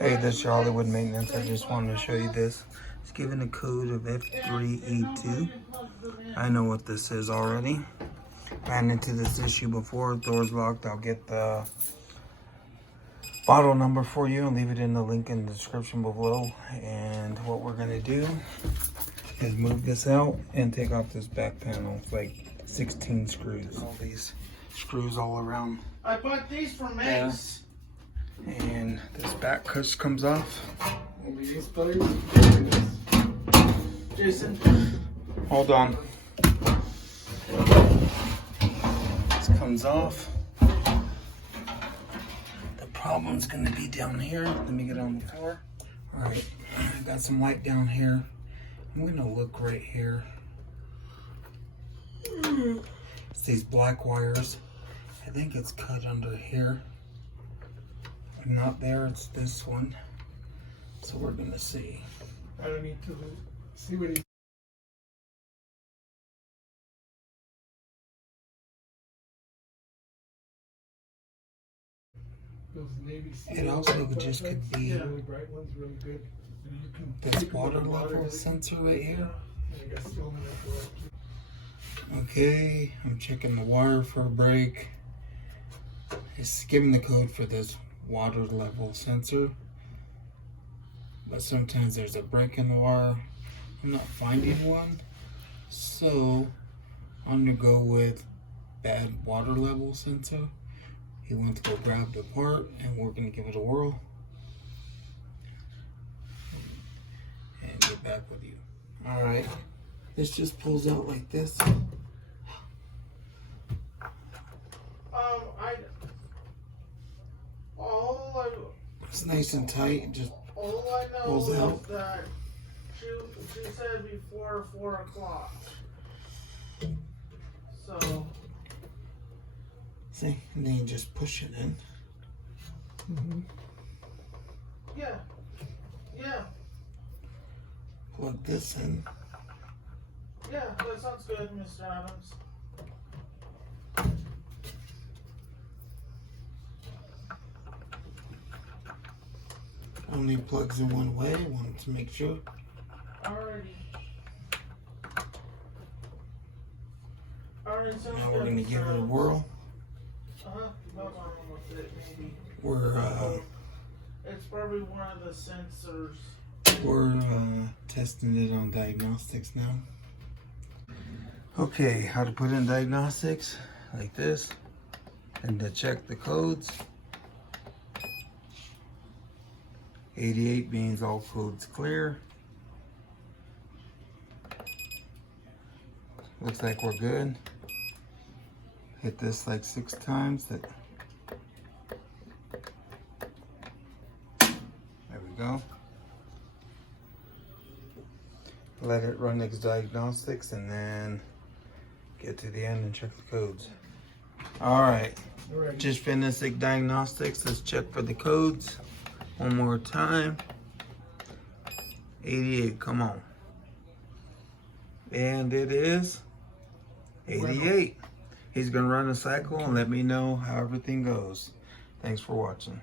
Hey, this is your Hollywood Maintenance. I just wanted to show you this. It's given a code of F3-E2. I know what this is already. Ran into this issue before. Door's locked. I'll get the bottle number for you and leave it in the link in the description below. And what we're going to do is move this out and take off this back panel. It's like 16 screws. All these screws all around. I bought these from Mace. And this back cush comes off. Jason. Hold on. This comes off. The problem's gonna be down here. Let me get on the floor. All right, I got some light down here. I'm gonna look right here. It's these black wires. I think it's cut under here. Not there, it's this one. So we're gonna see. I don't need to see what he. Those navy seals. It also just could be really bright ones, really good. And you can this water level sensor right here. And I got still in that. Okay, I'm checking the wire for a break. It's giving the code for this water level sensor, but sometimes there's a break in the wire. I'm not finding one, so I'm gonna go with bad water level sensor. He wants to go grab the part and we're gonna give it a whirl and get back with you. All right, this just pulls out like this. It's nice and tight. It just all I know pulls is out. that she said before 4 o'clock. So see, and then you just push it in. yeah. Plug this in. Yeah, that sounds good, Mr. Adams. Only plugs in one way. Wanted to make sure. Alrighty. Now we're gonna give it a whirl. We're it's probably one of the sensors. we're testing it on diagnostics now. Okay, how to put in diagnostics like this, and to check the codes. 88 means all codes clear. Looks like we're good. Hit this like 6 times. There we go. Let it run its diagnostics and then get to the end and check the codes. All right, just finished the diagnostics. Let's check for the codes. One more time. 88, come on. And it is 88. He's gonna run a cycle and let me know how everything goes. Thanks for watching.